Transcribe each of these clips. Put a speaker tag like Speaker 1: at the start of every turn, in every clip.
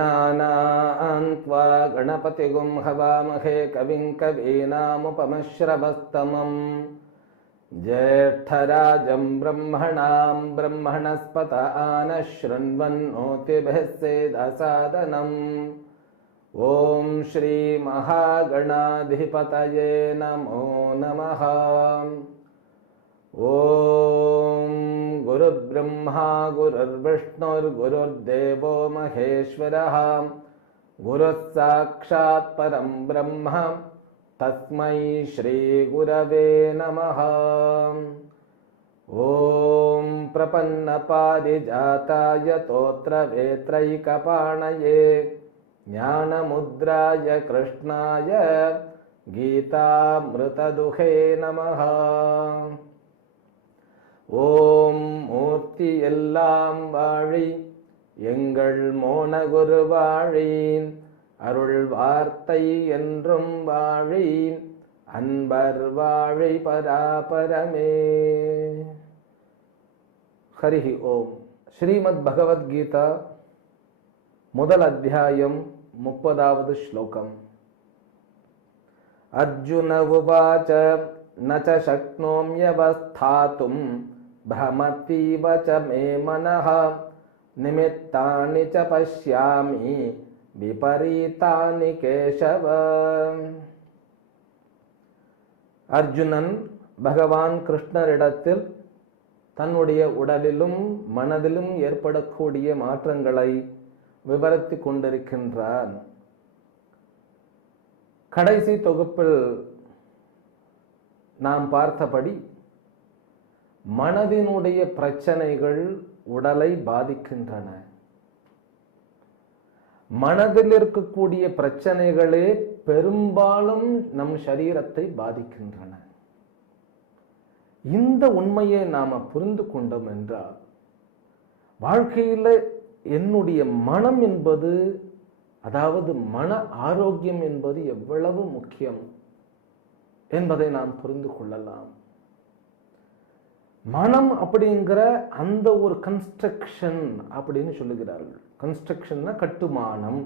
Speaker 1: गणानान्त्वा गणपतिगुं हवामहे कविं कवीनामुपमश्रवस्तमम्। ज्येष्ठराजं ब्रह्मणां ब्रह्मणस्पत आनः शृण्वन्नोतिभिः सेदसादनम्। ॐ श्रीमहागणाधिपतये नमो नमः। ॐ गुरुर्ब्रह्मा गुरुर्विष्णुर्गुरुर्देवो महेश्वरः। गुरुः साक्षात् परं ब्रह्म तस्मै श्रीगुरवे नमः। ॐ प्रपन्नपारिजाताय तोत्रवेत्रैकपाणये ज्ञानमुद्राय कृष्णाय गीतामृतदुहे नमः ஓம் மூர்த்தி எல்லாம் வாழி எங்கள் மோனகுரு வாழி அருள் வார்த்தை என்றும் வாழி அன்பர் வாழி பராபரமே ஹரி ஓம் ஸ்ரீமத் பகவத்கீதா முதல் அத்தியாயம் முப்பதாவது ஸ்லோகம் अर्जुन उवाच न च शक्नोम्यवस्थातुं भ्रमतीव च मे मनः निमित्तानि च पश्यामि विपरीतानि केशव அர்ஜுனன் பகவான் கிருஷ்ணரிடத்தில் தன்னுடைய உடலிலும் மனதிலும் ஏற்படக்கூடிய மாற்றங்களை விவரித்து கொண்டிருக்கின்றான் கடைசி தொகுப்பில் நாம் பார்த்தபடி மனதினுடைய பிரச்சனைகள் உடலை பாதிக்கின்றன. மனதில் இருக்கக்கூடிய பிரச்சனைகளே பெரும்பாலும் நம் சரீரத்தை பாதிக்கின்றன. இந்த உண்மையை நாம் புரிந்து கொண்டோம் என்றால் வாழ்க்கையில் என்னுடைய மனம் என்பது அதாவது மன ஆரோக்கியம் என்பது எவ்வளவு முக்கியம் என்பதை நாம் புரிந்து கொள்ளலாம். மனம் அப்படிங்கிற அந்த ஒரு கன்ஸ்ட்ரக்ஷன் அப்படின்னு சொல்லுகிறார்கள். கன்ஸ்ட்ரக்ஷன்னா கட்டுமானம்.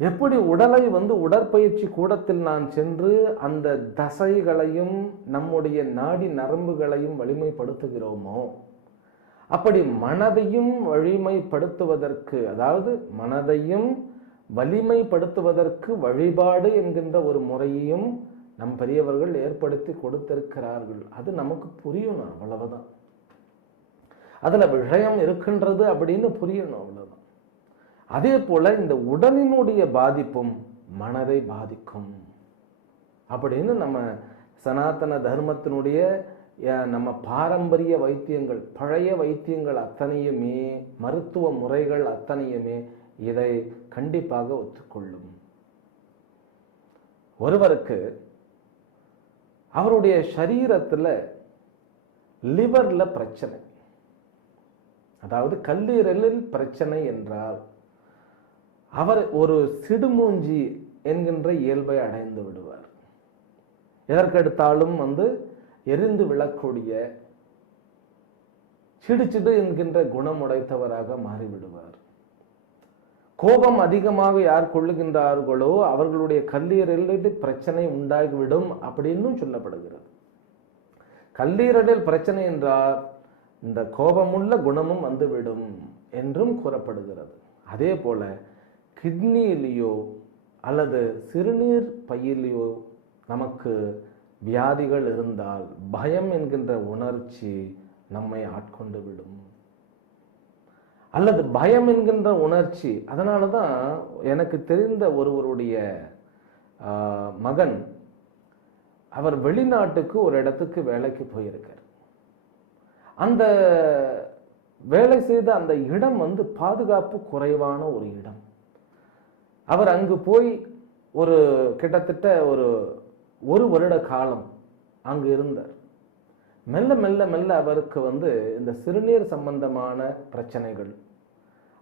Speaker 1: எப்படி உடலை வந்து உடற்பயிற்சி கூடத்தில் நான் சென்று அந்த தசைகளையும் நம்முடைய நாடி நரம்புகளையும் வலிமைப்படுத்துகிறோமோ? அப்படி மனதையும் வலிமைப்படுத்துவதற்கு அதாவது மனதையும் வலிமைப்படுத்துவதற்கு வழிபாடு என்கின்ற ஒரு முறையையும் நம் பெரியவர்கள் ஏற்படுத்தி கொடுத்திருக்கிறார்கள். அது நமக்கு புரியணும் அவ்வளவுதான். அதில் விஷயம் இருக்கின்றது அப்படின்னு புரியணும் அவ்வளவுதான். அதே போல இந்த உடலினுடைய பாதிப்பும் மனதை பாதிக்கும். அப்படின்னு நம்ம சனாதன தர்மத்தினுடைய நம்ம பாரம்பரிய வைத்தியங்கள் பழைய வைத்தியங்கள் அத்தனையுமே மருத்துவ முறைகள் அத்தனையுமே இதை கண்டிப்பாக ஒத்துக்கொள்ளும். ஒருவருக்கு அவருடைய சரீரத்தில் லிவரில் பிரச்சனை. அதாவது கல்லீரலில் பிரச்சனை என்றால் அவர் ஒரு சிடுமூஞ்சி என்கின்ற இயல்பை அடைந்து விடுவார். எதற்கெடுத்தாலும் வந்து எரிந்து விழக்கூடிய சிடு சிடு என்கின்ற குணமுடைத்தவராக மாறிவிடுவார். கோபம் அதிகமாக யார் கொள்ளுகின்றார்களோ அவர்களுடைய கல்லீரலில் பிரச்சனை உண்டாகிவிடும் அப்படின்னும் சொல்லப்படுகிறது. கல்லீரலில் பிரச்சனை என்றால் இந்த கோபமுள்ள குணமும் வந்துவிடும் என்றும் கூறப்படுகிறது. அதே போல கிட்னியிலேயோ அல்லது சிறுநீர் பையிலேயோ நமக்கு வியாதிகள் இருந்தால் பயம் என்கின்ற உணர்ச்சி நம்மை ஆட்கொண்டு விடும். அல்லது பயம் என்கின்ற உணர்ச்சி. அதனால தான் எனக்கு தெரிந்த ஒருவருடைய மகன் அவர் வெளிநாட்டுக்கு ஒரு இடத்துக்கு வேலைக்கு போயிருக்கார். அந்த வேலை செய்த அந்த இடம் வந்து பாதுகாப்பு குறைவான ஒரு இடம். அவர் அங்கு போய் ஒரு கிட்டத்தட்ட ஒரு ஒரு வருட காலம் அங்கு இருந்தார். மெல்ல மெல்ல மெல்ல அவருக்கு வந்து இந்த சிறுநீர் சம்பந்தமான பிரச்சனைகள்.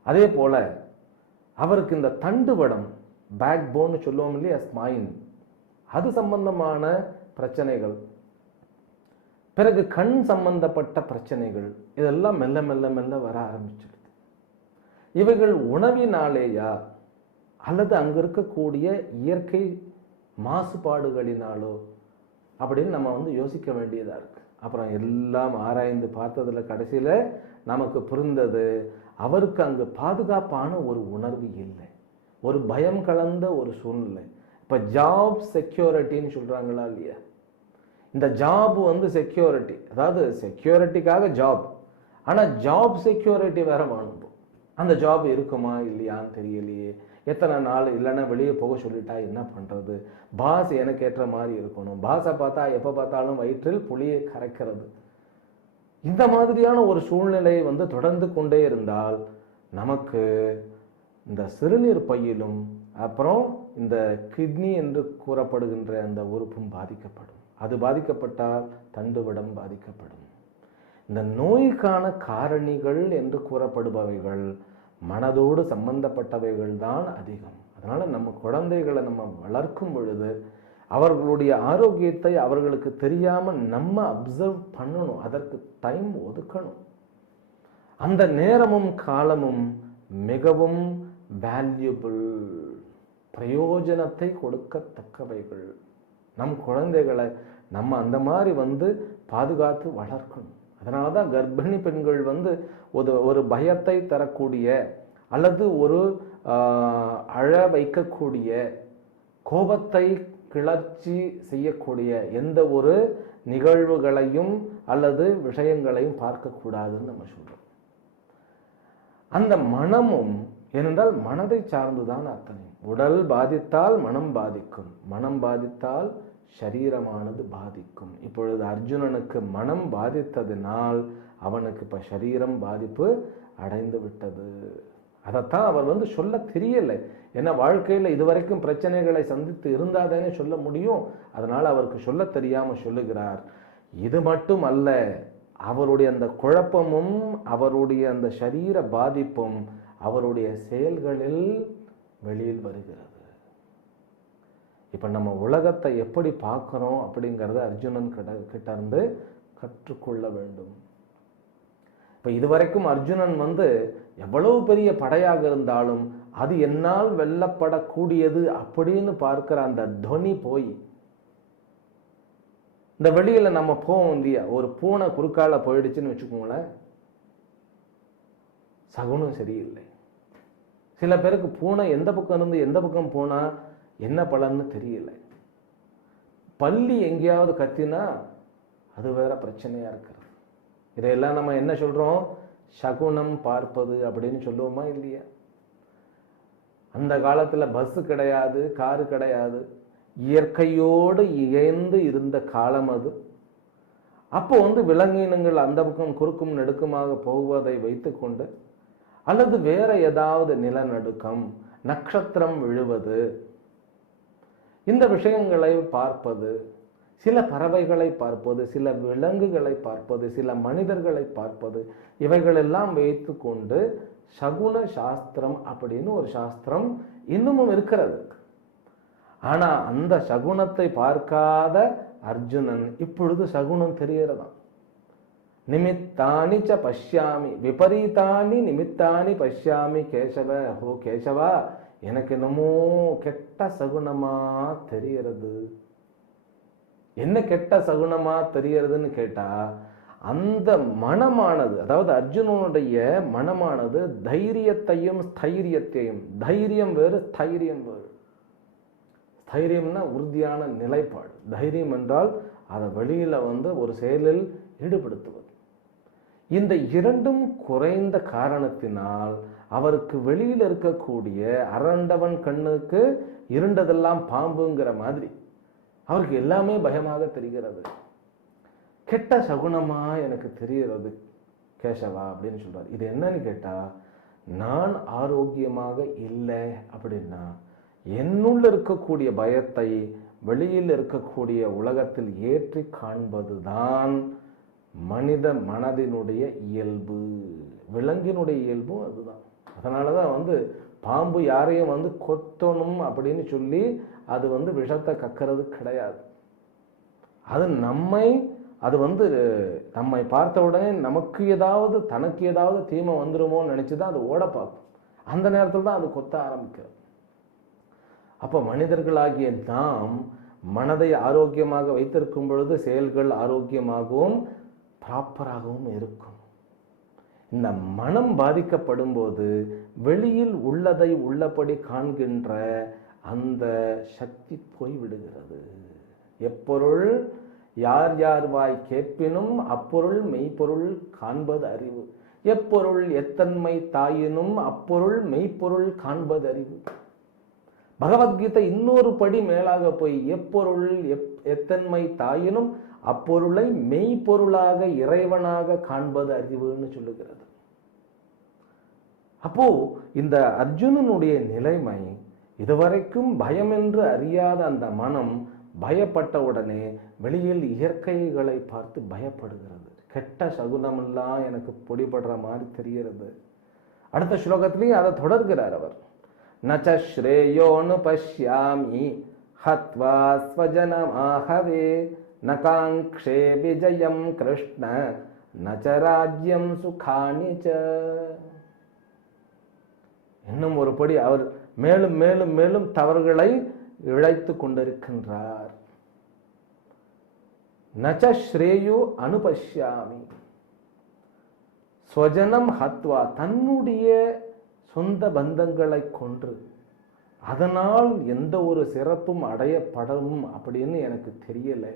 Speaker 1: அதே போல அவருக்கு இந்த தண்டுவடம் பேக் போன்னு சொல்லுவோம் இல்லையா ஸ்மைன் அது சம்பந்தமான பிரச்சனைகள். பிறகு கண் சம்பந்தப்பட்ட பிரச்சனைகள். இதெல்லாம் மெல்ல மெல்ல மெல்ல வர ஆரம்பிச்சிடுது. இவைகள் உணவினாலேயா? அல்லது அங்கே இருக்கக்கூடிய இயற்கை மாசுபாடுகளினாலோ? அப்படின்னு நம்ம வந்து யோசிக்க வேண்டியதாக இருக்குது அப்புறம் எல்லாம் ஆராய்ந்து பார்த்ததுல கடைசியில் நமக்கு புரிந்தது அவருக்கு அங்கு பாதுகாப்பான ஒரு உணர்வு இல்லை. ஒரு பயம் கலந்த ஒரு சூழ்நிலை. இப்போ ஜாப் செக்யூரிட்டின்னு சொல்கிறாங்களா இல்லையா? இந்த ஜாப் வந்து செக்யூரிட்டி அதாவது செக்யூரிட்டிக்காக ஜாப் ஆனால் ஜாப் செக்யூரிட்டி வேற வேணும் அந்த ஜாப் இருக்குமா இல்லையான்னு தெரியலையே. எத்தனை நாள் இல்லைன்னா வெளியே போக சொல்லிட்டா என்ன பண்ணுறது பாஸ் எனக்கு ஏற்ற மாதிரி இருக்கணும். பாஸை பார்த்தா எப்போ பார்த்தாலும் வயிற்றில் புளியை கரைக்கிறது. இந்த மாதிரியான ஒரு சூழ்நிலை வந்து தொடர்ந்து கொண்டே இருந்தால் நமக்கு இந்த சிறுநீர் பையிலும் அப்புறம் இந்த கிட்னி என்று கூறப்படுகின்ற அந்த உறுப்பும் பாதிக்கப்படும். அது பாதிக்கப்பட்டால் தண்டுவிடம் பாதிக்கப்படும். இந்த நோய்க்கான காரணிகள் என்று கூறப்படுபவைகள் மனதோடு சம்பந்தப்பட்டவைகள் தான் அதிகம். அதனால் நம்ம குழந்தைகளை நம்ம வளர்க்கும் பொழுது அவர்களுடைய ஆரோக்கியத்தை அவர்களுக்கு தெரியாமல் நம்ம அப்சர்வ் பண்ணணும். அதற்கு டைம் ஒதுக்கணும். அந்த நேரமும் காலமும் மிகவும் வேல்யூபிள் பிரயோஜனத்தை கொடுக்கத்தக்கவைகள். நம் குழந்தைகளை நம்ம அந்த மாதிரி வந்து பாதுகாத்து வளர்க்கணும். அதனால தான் கர்ப்பிணி பெண்கள் வந்து ஒரு ஒரு பயத்தை தரக்கூடிய அல்லது ஒரு அழ வைக்கக்கூடிய கோபத்தை கிளர்ச்சி செய்யக்கூடிய எந்த ஒரு நிகழ்வுகளையும் அல்லது விஷயங்களையும் பார்க்கக்கூடாதுன்னு நம்ம சொல்கிறோம் அந்த மனமும் ஏனென்றால் மனதை சார்ந்துதான் அத்தனை உடல் பாதித்தால் மனம் பாதிக்கும். மனம் பாதித்தால் சரீரமானது பாதிக்கும். இப்பொழுது அர்ஜுனனுக்கு மனம் பாதித்ததினால் அவனுக்கு இப்போ சரீரம் பாதிப்பு அடைந்து விட்டது. அதைத்தான் அவர் வந்து சொல்ல தெரியலை. ஏன்னா வாழ்க்கையில் இதுவரைக்கும் பிரச்சனைகளை சந்தித்து இருந்தாதானே சொல்ல முடியும். அதனால் அவருக்கு சொல்ல தெரியாமல் சொல்லுகிறார். இது மட்டும் அல்ல அவருடைய அந்த குழப்பமும் அவருடைய அந்த சரீர பாதிப்பும் அவருடைய செயல்களில் வெளியில் வருகிறது. இப்போ நம்ம உலகத்தை எப்படி பார்க்குறோம் அப்படிங்கிறத அர்ஜுனன் கிட்ட கிட்ட இருந்து கற்றுக்கொள்ள வேண்டும். இப்போ இதுவரைக்கும் அர்ஜுனன் வந்து எவ்வளவு பெரிய படையாக இருந்தாலும் அது என்னால் வெல்லப்படக்கூடியது அப்படின்னு பார்க்கிற அந்த துவனி போய் இந்த வெளியில நம்ம போவோம் இல்லையா? ஒரு பூனை குறுக்கால போயிடுச்சுன்னு வச்சுக்கோங்களேன். சகுனம் சரியில்லை. சில பேருக்கு பூனை எந்த பக்கம் இருந்து எந்த பக்கம் போனால் என்ன பலன்னு தெரியல. பள்ளி எங்கேயாவது கத்தினா அது வேற பிரச்சனையாக இருக்கிறது. இதையெல்லாம் நம்ம என்ன சொல்கிறோம் சகுனம் பார்ப்பது அப்படின்னு சொல்லுவோமா இல்லையா? அந்த காலத்தில் பஸ்ஸு கிடையாது காரு கிடையாது. இயற்கையோடு இயந்து இருந்த காலம் அது. அப்போ வந்து விலங்கினங்கள் அந்த பக்கம் குறுக்கும் நெடுக்குமாக போவதை வைத்துக்கொண்டு அல்லது வேற ஏதாவது நிலநடுக்கம் நட்சத்திரம் விழுவது இந்த விஷயங்களை பார்ப்பது சில பறவைகளை பார்ப்பது சில விலங்குகளை பார்ப்பது சில மனிதர்களை பார்ப்பது இவைகளெல்லாம் வைத்து கொண்டு சகுன சாஸ்திரம் அப்படின்னு ஒரு சாஸ்திரம் இன்னமும் இருக்கிறது. ஆனா அந்த சகுனத்தை பார்க்காத அர்ஜுனன் இப்பொழுது சகுனம் தெரியறதாம் நிமித்தானி ச பஷ்யாமி விபரீதானி நிமித்தானி பஷ்யாமி கேசவ ஹோ கேசவா எனக்கு என்னமோ கெட்ட சகுனமா தெரிகிறது. என்ன கெட்ட சகுனமா தெரிகிறதுன்னு கேட்டா அந்த மனமானது அதாவது அர்ஜுனனுடைய மனமானது தைரியத்தையும் ஸ்தைரியத்தையும் தைரியம் வேறு ஸ்தைரியம் வேறு. ஸ்தைரியம்னா உறுதியான நிலைப்பாடு. தைரியம் என்றால் அதை வெளியில் வந்து ஒரு செயலில் ஈடுபடுத்துவது. இந்த இரண்டும் குறைந்த காரணத்தினால் அவருக்கு வெளியில் இருக்கக்கூடிய அரண்டவன் கண்ணுக்கு இருண்டதெல்லாம் பாம்புங்கிற மாதிரி. அவருக்கு எல்லாமே பயமாக தெரிகிறது. கெட்ட சகுனமா எனக்கு தெரிகிறது கேசவா அப்படின்னு சொல்றாரு. இது என்னன்னு கேட்டா நான் ஆரோக்கியமாக இல்லை அப்படின்னா என்னுள்ள இருக்கக்கூடிய பயத்தை வெளியில் இருக்கக்கூடிய உலகத்தில் ஏற்றி காண்பதுதான் மனித மனதினுடைய இயல்பு. விலங்கினுடைய இயல்பும் அதுதான். அதனால தான் வந்து பாம்பு யாரையும் வந்து கொத்தணும் அப்படின்னு சொல்லி அது வந்து விஷத்தை கக்கிறது கிடையாது. அது நம்மை அது வந்து நம்மை பார்த்த உடனே நமக்கு ஏதாவது தனக்கு ஏதாவது தீமை வந்துருமோன்னு நினச்சி தான் அது ஓட பார்க்கும். அந்த நேரத்தில் தான் அது கொத்த ஆரம்பிக்கிறது. அப்போ மனிதர்களாகிய நாம் மனதை ஆரோக்கியமாக வைத்திருக்கும் பொழுது செயல்கள் ஆரோக்கியமாகவும் ப்ராப்பராகவும் இருக்கும். இந்த மனம் பாதிக்கப்படும் போது வெளியில் உள்ளதை உள்ளபடி காண்கின்ற அந்த சக்தி போய்விடுகிறது எப்பொருள் யார் யார் வாய் கேட்பினும் அப்பொருள் மெய்ப்பொருள் காண்பது அறிவு. எப்பொருள் எத்தன்மை தாயினும் அப்பொருள் மெய்ப்பொருள் காண்பது அறிவு. பகவத்கீதை இன்னொரு படி மேலாக போய் எப்பொருள் எப் எத்தன்மை தாயினும் அப்பொருளை மெய்ப்பொருளாக இறைவனாக காண்பது அறிவுன்னு சொல்லுகிறது. அப்போ இந்த அர்ஜுனனுடைய நிலைமை இதுவரைக்கும் பயம் என்று அறியாத அந்த மனம் பயப்பட்ட உடனே வெளியில் இயற்கைகளை பார்த்து பயப்படுகிறது. கெட்ட சகுனமெல்லாம் எனக்கு பொடிபடுற மாதிரி தெரிகிறது. அடுத்த ஸ்லோகத்திலையும் அதை தொடர்கிறார் அவர். நச்ச ஸ்ரேயோனு பஷ்யாமி ஹத்வா ஸ்வஜனமாகவே ந விஜயம் கிருஷ்ண நச்ச ராஜ்யம் சுகானி இன்னும் ஒரு படி அவர் மேலும் மேலும் மேலும் தவறுகளை இழைத்து கொண்டிருக்கின்றார். நச்ச ஸ்ரேயு அனுபஷ்யாமி. ஸ்வஜனம் ஹத்வா தன்னுடைய சொந்த பந்தங்களை கொன்று அதனால் எந்த ஒரு சிறப்பும் அடையப்படவும் அப்படின்னு எனக்கு தெரியலை.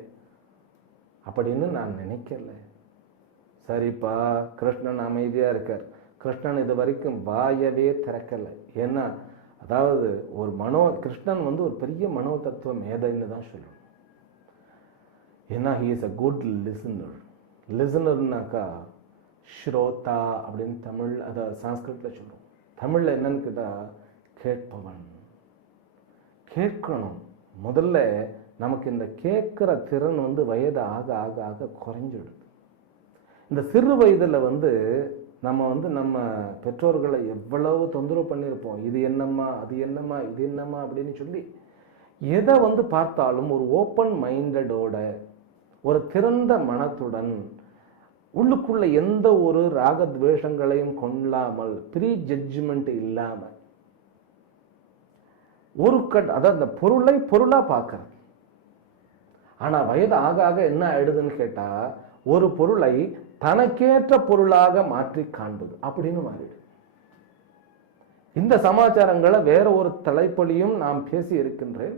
Speaker 1: அப்படின்னு நான் நினைக்கல. சரிப்பா கிருஷ்ணன் அமைதியாக இருக்கார். கிருஷ்ணன் இது வரைக்கும் வாயவே திறக்கலை. ஏன்னா அதாவது ஒரு மனோ கிருஷ்ணன் வந்து ஒரு பெரிய மனோ தத்துவ மேதைன்னு தான் சொல்லணும். ஏன்னா he is a good listener லிசனர்னாக்கா ஸ்ரோதா அப்படின்னு தமிழ் அதை சான்ஸ்கிரிட்டில் சொல்லுவோம் தமிழில் என்னன்னு கேட்டால் கேட்பவன். கேட்கணும். முதல்ல நமக்கு இந்த கேட்குற திறன் வந்து வயது ஆக ஆக ஆக குறைஞ்சிடுது. இந்த சிறு வயதில் வந்து நம்ம வந்து நம்ம பெற்றோர்களை எவ்வளவு தொந்தரவு பண்ணியிருப்போம். இது என்னம்மா அது என்னம்மா இது என்னம்மா அப்படின்னு சொல்லி எதை வந்து பார்த்தாலும் ஒரு ஓப்பன் மைண்டடோட ஒரு திறந்த மனத்துடன் உள்ளுக்குள்ள எந்த ஒரு ராகத்வேஷங்களையும் கொள்ளாமல் ப்ரீ ஜட்ஜ்மெண்ட் இல்லாமல் ஒரு கட் அதாவது அந்த பொருளை பொருளாக பார்க்குறது. ஆனால் வயது ஆக ஆக என்ன ஆயிடுதுன்னு கேட்டால் ஒரு பொருளை தனக்கேற்ற பொருளாக மாற்றி காண்பது அப்படின்னு மாறிடு இந்த சமாச்சாரங்களை வேற ஒரு தலைப்பொழியும் நாம் பேசி இருக்கின்றேன்.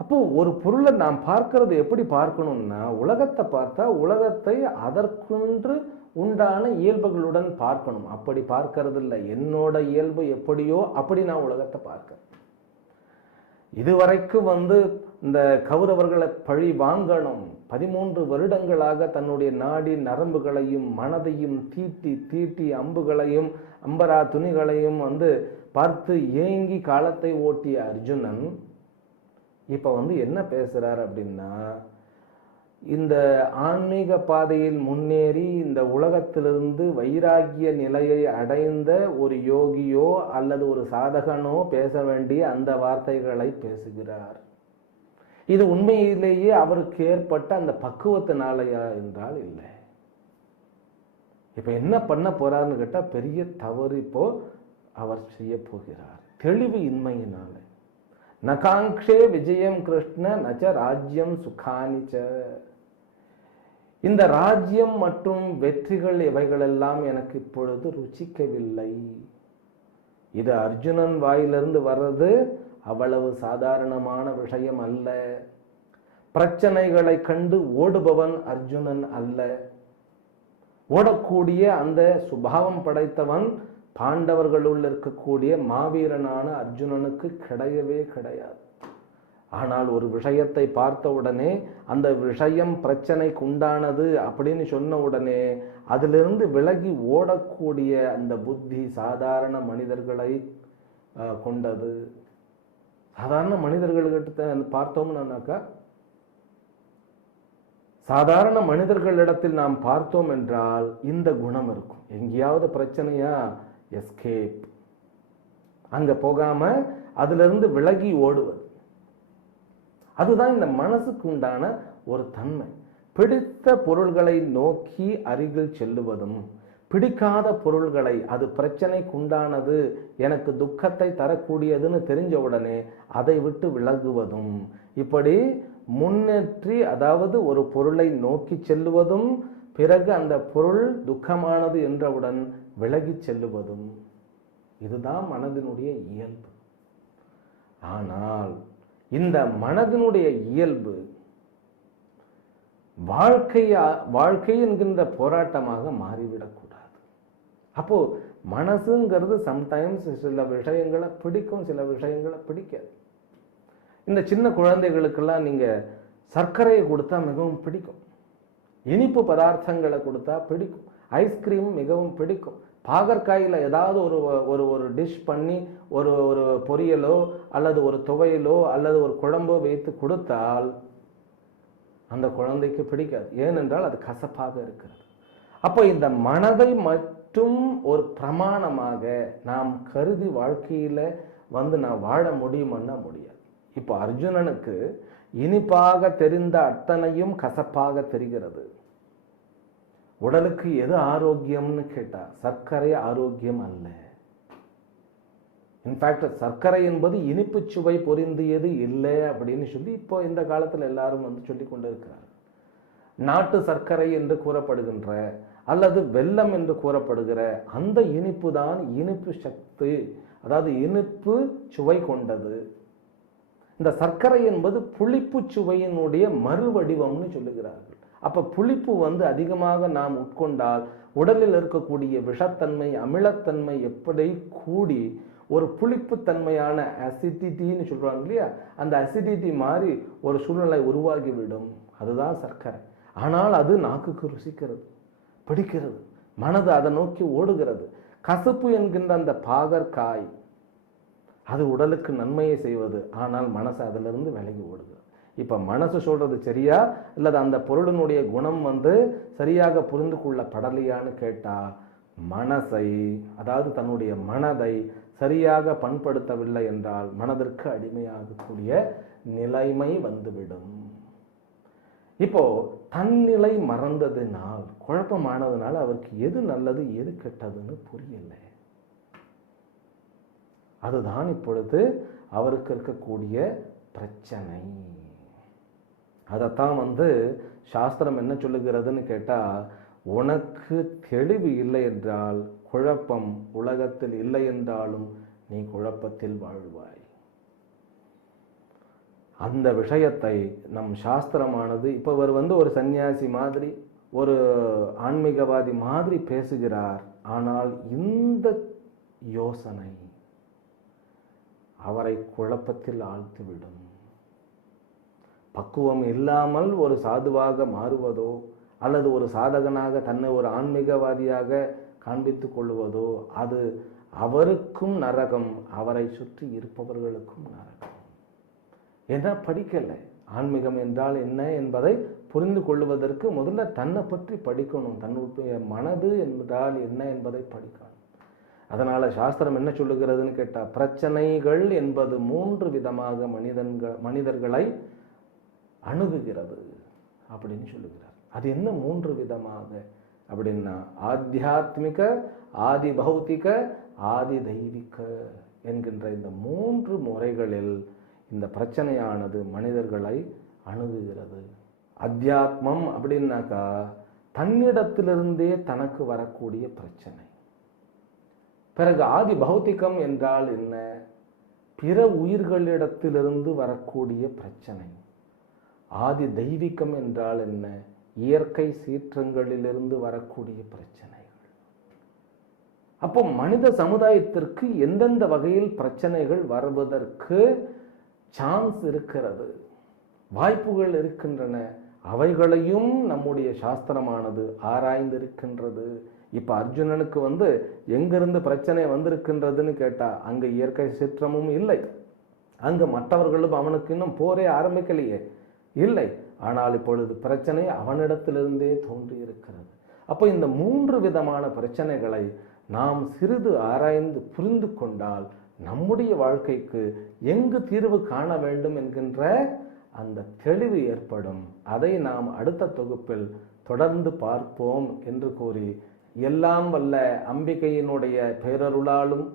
Speaker 1: அப்போ ஒரு பொருளை நாம் பார்க்கறது எப்படி பார்க்கணும்னா உலகத்தை பார்த்தா உலகத்தை அதற்குன்று உண்டான இயல்புகளுடன் பார்க்கணும். அப்படி பார்க்கறது இல்லை என்னோட இயல்பு எப்படியோ அப்படி நான் உலகத்தை பார்க்க இதுவரைக்கும் வந்து இந்த கௌரவர்களை பழி வாங்கணும். பதிமூன்று வருடங்களாக தன்னுடைய நாடி நரம்புகளையும் மனதையும் தீட்டி தீட்டி அம்புகளையும் அம்பரா துணிகளையும் வந்து பார்த்து ஏங்கி காலத்தை ஓட்டிய அர்ஜுனன் இப்போ வந்து என்ன பேசுகிறார் அப்படின்னா இந்த ஆன்மீக பாதையில் முன்னேறி இந்த உலகத்திலிருந்து வைராகிய நிலையை அடைந்த ஒரு யோகியோ அல்லது ஒரு சாதகனோ பேச வேண்டிய அந்த வார்த்தைகளை பேசுகிறார். இது உண்மையிலேயே அவருக்கு ஏற்பட்ட அந்த பக்குவத்தினாலையா என்றால் இல்லை. இப்போ என்ன பண்ண போறாருன்னு கேட்டால் பெரிய தவறு இப்போ அவர் செய்ய போகிறார். தெளிவு இன்மையினால. நகாங்கே விஜயம் கிருஷ்ண நச்ச ராஜ்யம் சுகானிச்ச இந்த ராஜ்யம் மற்றும் வெற்றிகள் இவைகளெல்லாம் எனக்கு இப்பொழுது ருச்சிக்கவில்லை. இது அர்ஜுனன் வாயிலிருந்து வர்றது அவ்வளவு சாதாரணமான விஷயம் அல்ல. பிரச்சனைகளை கண்டு ஓடுபவன் அர்ஜுனன் அல்ல. ஓடக்கூடிய அந்த சுபாவம் படைத்தவன் பாண்டவர்களுள் இருக்கக்கூடிய மாவீரனான அர்ஜுனனுக்கு கிடையவே கிடையாது. ஆனால் ஒரு விஷயத்தை பார்த்த உடனே அந்த விஷயம் பிரச்சனைக்கு உண்டானது அப்படின்னு சொன்ன உடனே அதிலிருந்து விலகி ஓடக்கூடிய அந்த புத்தி சாதாரண மனிதர்களை கொண்டது. சாதாரண மனிதர்கள்கிட்ட பார்த்தோம்னாக்கா சாதாரண மனிதர்களிடத்தில் நாம் பார்த்தோம் என்றால் இந்த குணம் இருக்கும். எங்கேயாவது பிரச்சனையா? எஸ்கேப் அங்க போகாம அதிலிருந்து விலகி ஓடுவது. அதுதான் இந்த மனசுக்கு உண்டான ஒரு தன்மை. பிடித்த பொருள்களை நோக்கி அருகில் செல்லுவதும் பிடிக்காத பொருள்களை அது பிரச்சனைக்கு உண்டானது எனக்கு துக்கத்தை தரக்கூடியதுன்னு தெரிஞ்ச உடனே அதை விட்டு விலகுவதும். இப்படி முன்னேற்றி அதாவது ஒரு பொருளை நோக்கி செல்லுவதும் பிறகு அந்த பொருள் துக்கமானது என்றவுடன் விலகி செல்லுவதும். இதுதான் மனதினுடைய இயல்பு. ஆனால் இந்த மனதினுடைய இயல்பு வாழ்க்கையா வாழ்க்கை என்கின்ற போராட்டமாக மாறிவிடக்கூடும் அப்போது மனசுங்கிறது சம்டைம்ஸ் சில விஷயங்களை பிடிக்கும் சில விஷயங்களை பிடிக்காது. இந்த சின்ன குழந்தைகளுக்கெல்லாம் நீங்கள் சர்க்கரையை கொடுத்தா மிகவும் பிடிக்கும். இனிப்பு பதார்த்தங்களை கொடுத்தா பிடிக்கும். ஐஸ்கிரீம் மிகவும் பிடிக்கும். பாகற்காயில் ஏதாவது ஒரு ஒரு ஒரு டிஷ் பண்ணி ஒரு ஒரு பொரியலோ அல்லது ஒரு துவையலோ அல்லது ஒரு குழம்போ வைத்து கொடுத்தால் அந்த குழந்தைக்கு பிடிக்காது. ஏனென்றால் அது கசப்பாக இருக்கிறது. அப்போ இந்த மனதை அனைத்தும் ஒரு பிரமாணமாக நாம் கருதி வாழ்க்கையில வந்து நான் வாழ முடியுமன்னா முடியாது. இப்போ அர்ஜுனனுக்கு இனிப்பாக தெரிந்த அத்தனையும் கசப்பாக தெரிகிறது. உடலுக்கு எது ஆரோக்கியம்னு கேட்டா சர்க்கரை ஆரோக்கியம் அல்ல. இன்ஃபேக்ட் சர்க்கரை என்பது இனிப்பு சுவை பொருந்தியது இல்லை அப்படின்னு சொல்லி இப்போ இந்த காலத்துல எல்லாரும் வந்து சொல்லி கொண்டு இருக்கிறார் நாட்டு சர்க்கரை என்று கூறப்படுகின்ற அல்லது வெல்லம் என்று கூறப்படுகிற அந்த இனிப்பு தான் இனிப்பு சக்தி அதாவது இனிப்பு சுவை கொண்டது. இந்த சர்க்கரை என்பது புளிப்பு சுவையினுடைய மறுவடிவம்னு சொல்லுகிறார்கள். அப்ப புளிப்பு வந்து அதிகமாக நாம் உட்கொண்டால் உடலில் இருக்கக்கூடிய விஷத்தன்மை அமிலத்தன்மை எப்படி கூடி ஒரு புளிப்புத்தன்மையான அசிடிட்டின்னு சொல்றாங்க இல்லையா? அந்த அசிடிட்டி மாதிரி ஒரு சூழ்நிலை உருவாகிவிடும். அதுதான் சர்க்கரை. ஆனால் அது நாக்குக்கு ருசிக்கிறது. பிடிக்கிறது. மனது அதை நோக்கி ஓடுகிறது. கசப்பு என்கின்ற அந்த பாகற்காய் அது உடலுக்கு நன்மையை செய்வது. ஆனால் மனசு அதிலிருந்து விலகி ஓடுகிறது. இப்போ மனசு சொல்கிறது சரியா? அல்லது அந்த பொருளினுடைய குணம் வந்து சரியாக புரிந்து கொள்ளப்படலையான்னு கேட்டால் மனசை அதாவது தன்னுடைய மனதை சரியாக பண்படுத்தவில்லை என்றால் மனதிற்கு அடிமையாகக்கூடிய நிலைமை வந்துவிடும். இப்போ தன்னிலை மறந்ததினால் குழப்பமானதுனால அவருக்கு எது நல்லது எது கெட்டதுன்னு புரியல. அதுதான் இப்பொழுது அவருக்கு இருக்கக்கூடிய பிரச்சனை. அதைத்தான் வந்து சாஸ்திரம் என்ன சொல்லுகிறதுன்னு கேட்டால் உனக்கு தெளிவு இல்லை என்றால் குழப்பம் உலகத்தில் இல்லை என்றாலும் நீ குழப்பத்தில் வாழ்வாய். அந்த விஷயத்தை நம் சாஸ்திரமானது இப்போ இவர் வந்து ஒரு சன்னியாசி மாதிரி ஒரு ஆன்மீகவாதி மாதிரி பேசுகிறார். ஆனால் இந்த யோசனை அவரை குழப்பத்தில் ஆழ்த்திவிடும். பக்குவம் இல்லாமல் ஒரு சாதுவாக மாறுவதோ அல்லது ஒரு சாதகனாக தன்னை ஒரு ஆன்மீகவாதியாக காண்பித்துக் கொள்வதோ அது அவருக்கும் நரகம் அவரை சுற்றி இருப்பவர்களுக்கும் நரகம். ஏன்னா படிக்கலை? ஆன்மீகம் என்றால் என்ன என்பதை புரிந்து கொள்வதற்கு முதல்ல தன்னை பற்றி படிக்கணும். தன்னுடைய மனது என்றால் என்ன என்பதை படிக்கணும். அதனால் சாஸ்திரம் என்ன சொல்லுகிறதுன்னு கேட்டால் பிரச்சனைகள் என்பது மூன்று விதமாக மனிதன்கள் மனிதர்களை அணுகுகிறது அப்படின்னு சொல்லுகிறார். அது என்ன மூன்று விதமாக அப்படின்னா ஆத்தியாத்மிக ஆதி பௌத்திக ஆதி தெய்வீக என்கின்ற இந்த மூன்று முறைகளில் இந்த பிரச்சனையானது மனிதர்களை அணுகுகிறது. அத்தியாத்மம் அப்படின்னாக்கா தன்னிடத்திலிருந்தே தனக்கு வரக்கூடிய பிரச்சனை. பிறகு ஆதி பௌத்திகம் என்றால் என்ன? பிற உயிர்களிடத்திலிருந்து வரக்கூடிய பிரச்சனை. ஆதி தெய்வீகம் என்றால் என்ன? இயற்கை சீற்றங்களிலிருந்து வரக்கூடிய பிரச்சனைகள். அப்போ மனித சமுதாயத்திற்கு எந்தெந்த வகையில் பிரச்சனைகள் வருவதற்கு சான்ஸ் இருக்கிறது. வாய்ப்புகள் இருக்கின்றன. அவைகளையும் நம்முடைய சாஸ்திரமானது ஆராய்ந்திருக்கின்றது. இப்போ அர்ஜுனனுக்கு வந்து எங்கிருந்து பிரச்சனை வந்திருக்கின்றதுன்னு கேட்டால் அங்கே இயற்கை சிற்றமும் இல்லை. அங்கு மற்றவர்களும் அவனுக்கு இன்னும் போரே ஆரம்பிக்கலையே. இல்லை. ஆனால் இப்பொழுது பிரச்சனை அவனிடத்திலிருந்தே தோன்றி இருக்கிறது அப்போ இந்த மூன்று விதமான பிரச்சனைகளை நாம் சிறிது ஆராய்ந்து புரிந்து கொண்டால் நம்முடைய வாழ்க்கைக்கு எங்கு தீர்வு காண வேண்டும் என்கின்ற அந்த தெளிவு ஏற்படும். அதை நாம் அடுத்த தொகுப்பில் தொடர்ந்து பார்ப்போம் என்று கூறி எல்லாம் வல்ல அம்பிகையினுடைய பேரருளாலும்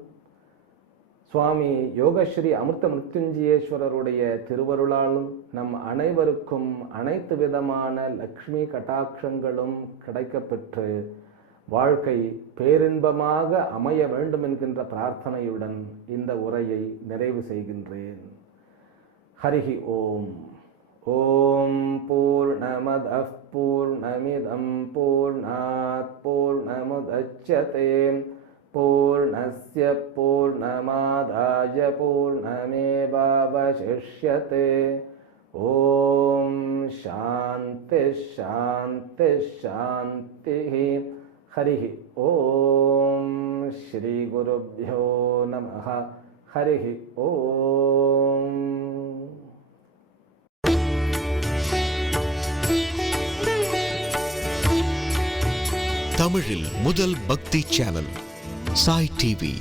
Speaker 1: சுவாமி யோகஸ்ரீ அமிர்த மிருத்யுஞ்சயேஸ்வரருடைய திருவருளாலும் நம் அனைவருக்கும் அனைத்து விதமான லக்ஷ்மி கட்டாட்சங்களும் கிடைக்கப்பெற்று வாழ்க்கை பேரின்பமாக அமைய வேண்டும் என்கின்ற பிரார்த்தனையுடன் இந்த உரையை நிறைவு செய்கின்றேன். ஹரிஹி ஓம். ஓம் பூர்ணமத பூர்ணமிதம் பூர்ணாத் பூர்ணமுதச்சதே. பூர்ணஸ்ய பூர்ணமாதாய பூர்ணமேவாவசிஷ்யते ஓம். சாந்தி சாந்தி சாந்திः हरिः ॐ श्रीगुरुभ्यो नमः हरिः ॐ
Speaker 2: தமிழில் முதல் பக்தி சேனல் சாய் டிவி